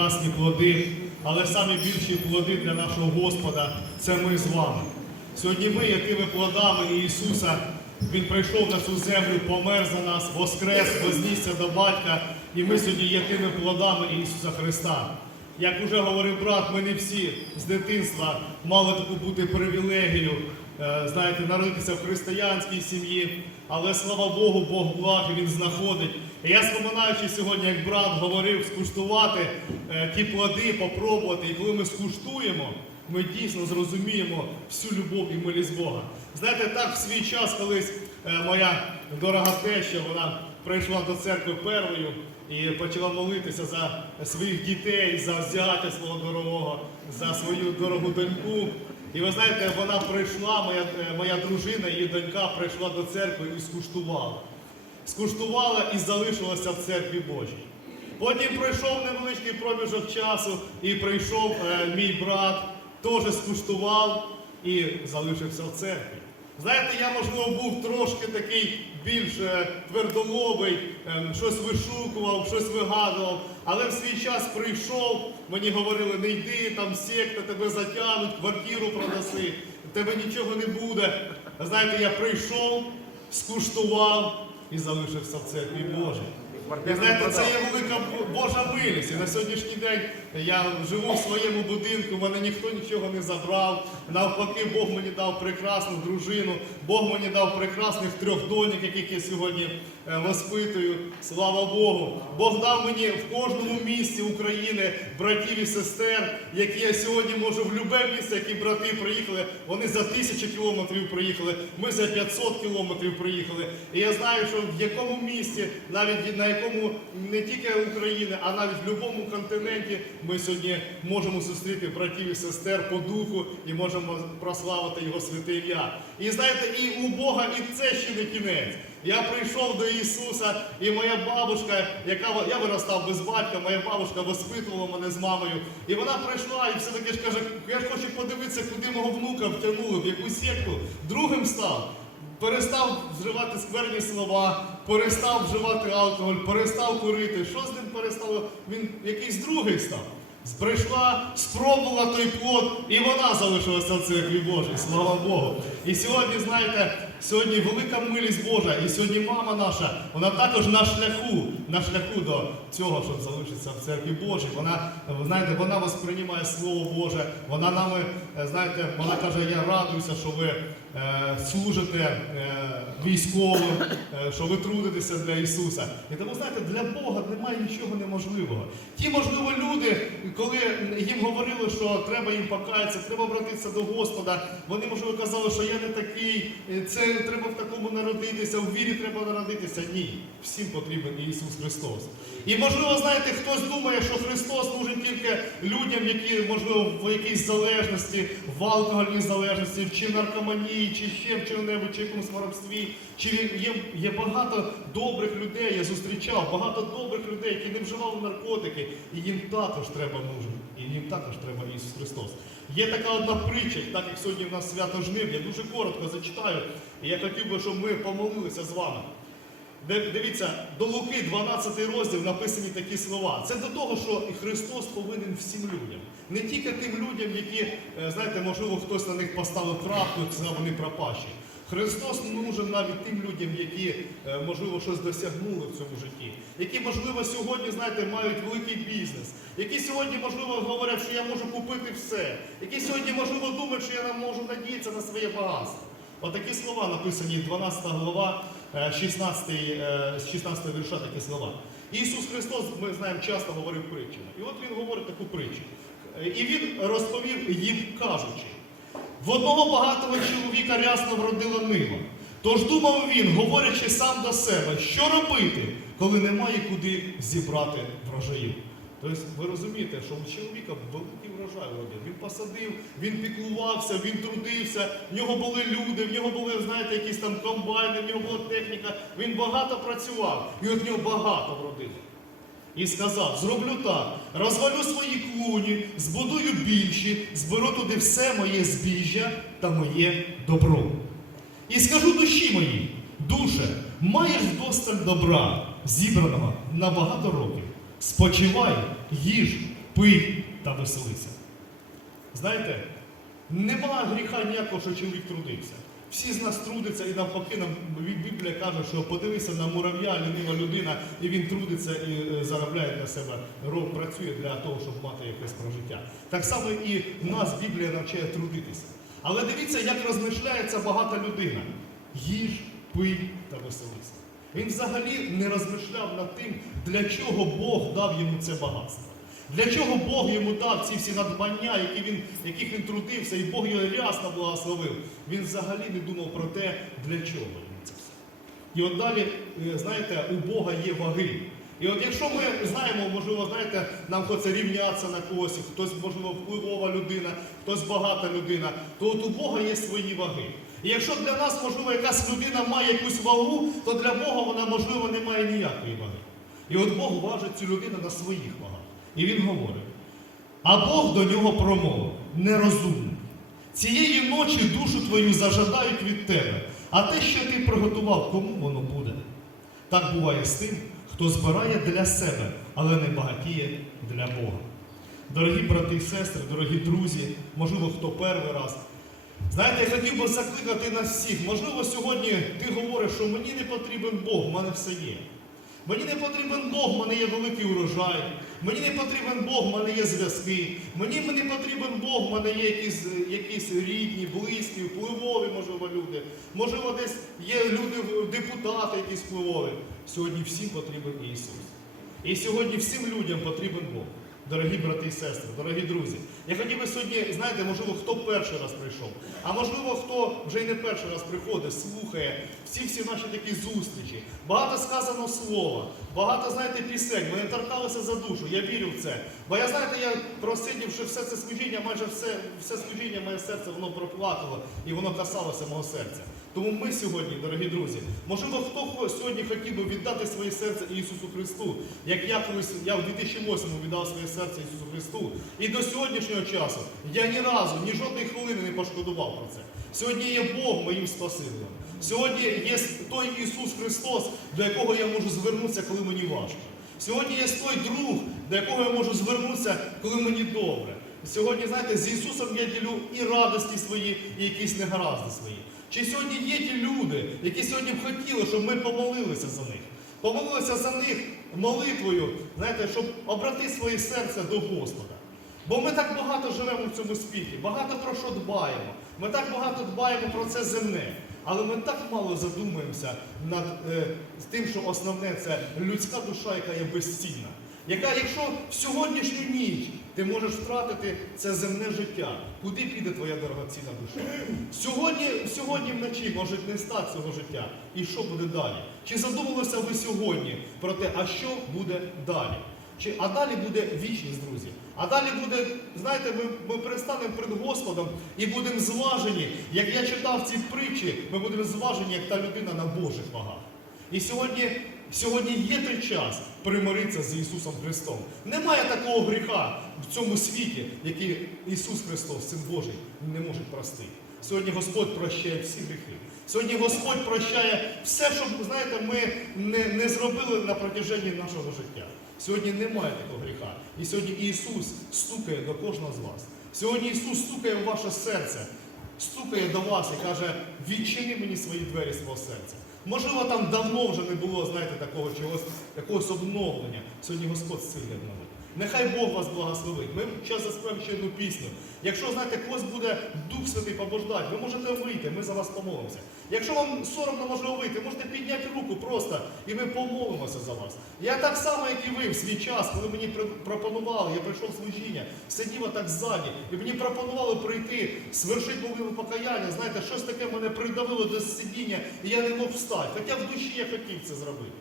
прекрасні плоди, але самі більші плоди для нашого Господа це ми з вами. Сьогодні ми, якими плодами Ісуса, Він прийшов на цю землю, помер за нас, воскрес, вознісся до батька, і ми сьогодні є тими плодами Ісуса Христа. Як уже говорив брат, ми не всі з дитинства мали таку бути привілегію, е, знаєте, народитися в християнській сім'ї, але слава Богу, Бог благ, Він знаходить. І я споминаючи сьогодні, як брат говорив, скуштувати е, ті плоди, попробувати. І коли ми скуштуємо, ми дійсно зрозуміємо всю любов і милість Бога. Знаєте, так в свій час колись е, моя дорога теща, вона прийшла до церкви первою і почала молитися за своїх дітей, за зятя свого дорогого, за свою дорогу доньку. І ви знаєте, вона прийшла, моя, е, моя дружина, її донька прийшла до церкви і скуштувала. Скуштувала і залишилася в церкві Божій. Потім пройшов невеличкий проміжок часу, і прийшов е, мій брат, теж скуштував і залишився в церкві. Знаєте, я, можливо, був трошки такий більш е, твердолобий, ем, щось вишукував, щось вигадував, але в свій час прийшов, мені говорили, не йди, там секта, тебе затягнуть, квартиру продаси, тебе нічого не буде. Знаєте, я прийшов, скуштував і залишився в церкві Божій. І знаєте, це є велика Божа милість. І на сьогоднішній день я живу в своєму будинку, мене ніхто нічого не забрав. Навпаки, Бог мені дав прекрасну дружину, Бог мені дав прекрасних трьох доньок, яких я сьогодні е, воспитую. Слава Богу. Бог дав мені в кожному місті України братів і сестер, які я сьогодні можу в любе місце, які брати приїхали. Вони за тисячу кілометрів приїхали, ми за 500 кілометрів приїхали. І я знаю, що в якому місті, навіть на якому не тільки України, а навіть в будь-якому континенті ми сьогодні можемо зустріти братів і сестер по духу і можемо прославити Його святе ім'я. І знаєте, і у Бога і це ще не кінець. Я прийшов до Ісуса, і моя бабушка, яка я виростав без батька, моя бабушка воспитувала мене з мамою. І вона прийшла і все-таки ж каже, я ж хочу подивитися, куди мого внука втягнули, в яку секту. Другим став. Перестав вживати скверні слова, перестав вживати алкоголь, перестав курити. Що з ним перестало? Він якийсь другий став. Прийшла, спробувала той плод, і вона залишилася в церкві Божій, слава Богу. І сьогодні, знаєте, сьогодні велика милість Божа, і сьогодні мама наша, вона також на шляху, на шляху до цього, щоб залишитися в церкві Божій. Вона, знаєте, вона восприймає Слово Боже, вона нами, е, знаєте, вона каже, я радуюся, що ви е, служите е, військовим, е, що ви трудитеся для Ісуса. І тому, знаєте, для Бога немає нічого неможливого. Ті, можливо, люди, коли їм говорили, що треба їм покаятися, треба обратитися до Господа, вони, можливо, казали, що я не такий, е, це треба в такому народитися, в вірі треба народитися. Ні, всім потрібен Ісус Христос. І можливо, знаєте, хтось думає, що Христос нужен тільки людям, які, можливо, в якійсь залежності, в алкогольній залежності, чи наркоманії, чи ще в чому-небудь, чи в якомусь воровстві. Чи є, є багато добрих людей, я зустрічав, багато добрих людей, які не вживали наркотики, і їм також треба нужен, і їм також треба Ісус Христос. Є така одна притча, так як сьогодні в нас свято жнив, я дуже коротко зачитаю, і я хотів би, щоб ми помолилися з вами. Дивіться, до Луки 12 розділ написані такі слова. Це до того, що Христос повинен всім людям. Не тільки тим людям, які, е, знаєте, можливо, хтось на них поставив крапку сказав, вони пропащі. Христос нужен навіть тим людям, які, е, можливо, щось досягнули в цьому житті, які, можливо, сьогодні, знаєте, мають великий бізнес, які сьогодні, можливо, говорять, що я можу купити все, які сьогодні, можливо, думають, що я можу надіятися на своє багатство. Отакі слова написані 12 глава, 16, е, з 16 вірша такі слова. Ісус Христос, ми знаємо, часто говорив притчами. І от Він говорить таку притчу. Е, І Він розповів їм, кажучи, в одного багатого чоловіка рясно вродила нива. Тож думав він, говорячи сам до себе, що робити, коли немає куди зібрати врожаїв. Тобто ви розумієте, що у чоловіка великий врожай вродив. Він посадив, він піклувався, він трудився, в нього були люди, в нього були, знаєте, якісь там комбайни, в нього була техніка. Він багато працював, і от нього багато вродило. І сказав: зроблю так, розвалю свої клуні, збудую більші, зберу туди все моє збіжжя та моє добро. І скажу душі моїй, душе, маєш вдосталь добра, зібраного на багато років. Спочивай, їж, пий та веселися. Знаєте, нема гріха ніякого, що чоловік трудився. Всі з нас трудяться, і навпаки, нам Біблія каже, що подивися на мурав'я, лінива людина, і він трудиться і е, заробляє для себе, працює для того, щоб мати якесь прожиття. Так само і нас Біблія навчає трудитися. Але дивіться, як розмишляється багата людина. Їж, пий та веселися. Він взагалі не розмишляв над тим, для чого Бог дав йому це багатство. Для чого Бог йому дав ці всі надбання, які він, яких він трудився, і Бог його рясно благословив. Він взагалі не думав про те, для чого йому це все. І от далі, е, знаєте, у Бога є ваги. І от якщо ми знаємо, можливо, знаєте, нам хочеться рівнятися на когось, хтось, можливо, впливова людина, хтось багата людина, то от у Бога є свої ваги. І якщо для нас, можливо, якась людина має якусь вагу, то для Бога вона, можливо, не має ніякої ваги. І от Бог важить цю людину на своїх вагах. І він говорить. А Бог до нього промовив, нерозумний. Цієї ночі душу твою зажадають від тебе, а те, що ти приготував, кому воно буде? Так буває з тим, хто збирає для себе, але не багатіє для Бога. Дорогі брати і сестри, дорогі друзі, можливо, хто перший раз. Знаєте, я хотів би закликати нас всіх. Можливо, сьогодні ти говориш, що мені не потрібен Бог, в мене все є. Мені не потрібен Бог, в мене є великий урожай. Мені не потрібен Бог, в мене є зв'язки. Мені не потрібен Бог, в мене є якісь, якісь рідні, близькі, впливові, можливо, люди. Можливо, десь є люди, депутати якісь впливові. Сьогодні всім потрібен Ісус. І сьогодні всім людям потрібен Бог. Дорогі брати і сестри, дорогі друзі. Я хотів би сьогодні, знаєте, можливо, хто перший раз прийшов, а можливо, хто вже й не перший раз приходить, слухає всі всі наші такі зустрічі. Багато сказано слова, багато, знаєте, пісень. Ми не торкалися за душу. Я вірю в це. Бо я знаєте, я просидівши все це служіння, майже все, все служіння, моє серце воно проплакало і воно касалося мого серця. Тому ми сьогодні, дорогі друзі, можливо, хто сьогодні хотів би віддати своє серце Ісусу Христу, як я колись, я в 2008 віддав своє серце Ісусу Христу. І до сьогоднішнього часу я ні разу, ні жодної хвилини не пошкодував про це. Сьогодні є Бог моїм Спасителем. Сьогодні є той Ісус Христос, до якого я можу звернутися, коли мені важко. Сьогодні є той друг, до якого я можу звернутися, коли мені добре. Сьогодні, знаєте, з Ісусом я ділю і радості свої, і якісь негаразди свої. Чи сьогодні є ті люди, які сьогодні б хотіли, щоб ми помолилися за них? Помолилися за них молитвою, знаєте, щоб обрати своє серце до Господа. Бо ми так багато живемо в цьому світі, багато про що дбаємо. Ми так багато дбаємо про це земне. Але ми так мало задумуємося над е, тим, що основне це людська душа, яка є безцінна. Яка, якщо в сьогоднішню ніч ти можеш втратити це земне життя, куди піде твоя дорогоцінна душа? Сьогодні, сьогодні вночі може не стати цього життя. І що буде далі? Чи задумалися ви сьогодні про те, а що буде далі? Чи, а далі буде вічність, друзі. А далі буде, знаєте, ми, ми перестанемо перед Господом і будемо зважені. Як я читав ці притчі, ми будемо зважені, як та людина на Божих вагах. І сьогодні, сьогодні є той час примиритися з Ісусом Христом. Немає такого гріха в цьому світі, який Ісус Христос, Син Божий, не може простити. Сьогодні Господь прощає всі гріхи. Сьогодні Господь прощає все, що, знаєте, ми не, не зробили на протяженні нашого життя. Сьогодні немає такого гріха. І сьогодні Ісус стукає до кожного з вас. Сьогодні Ісус стукає в ваше серце, стукає до вас і каже, відчини мені свої двері свого серця. Можливо, там давно вже не було, знаєте, такого чогось, якогось обновлення. Сьогодні Господь сильний обновить. Нехай Бог вас благословить. Ми зараз заспіваємо ще одну пісню. Якщо знаєте, когось буде Дух Святий побождати, ви можете вийти, ми за вас помолимося. Якщо вам соромно можливо вийти, можете підняти руку просто і ми помолимося за вас. Я так само, як і ви в свій час, коли мені пропонували, я прийшов служіння, сидів отак ззаді, і мені пропонували прийти, свершити молитву покаяння. Знаєте, щось таке мене придавило до сидіння, і я не мог встати. Хоча в душі я хотів це зробити.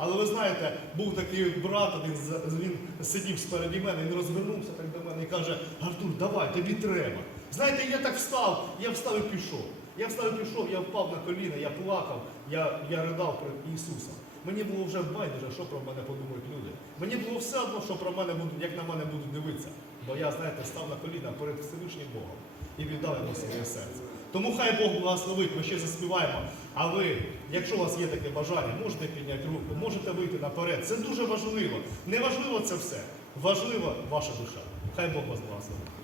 Але ви знаєте, був такий брат, з- він сидів спереді мене, він розвернувся так до мене і каже: Артур, давай, тобі треба. Знаєте, я так встав, я встав і пішов. Я встав і пішов, я впав на коліна, я плакав, я, я ридав перед Ісусом. Мені було вже байдуже, що про мене подумають люди. Мені було все одно, що про мене будуть, як на мене будуть дивитися. Бо я, знаєте, став на коліна перед Всевишнім Богом і віддав йому своє серце. Тому хай Бог благословить, ми ще заспіваємо. А ви, якщо у вас є таке бажання, можете підняти руку, можете вийти наперед. Це дуже важливо. Не важливо це все. важлива ваша душа. Хай Бог вас благословить.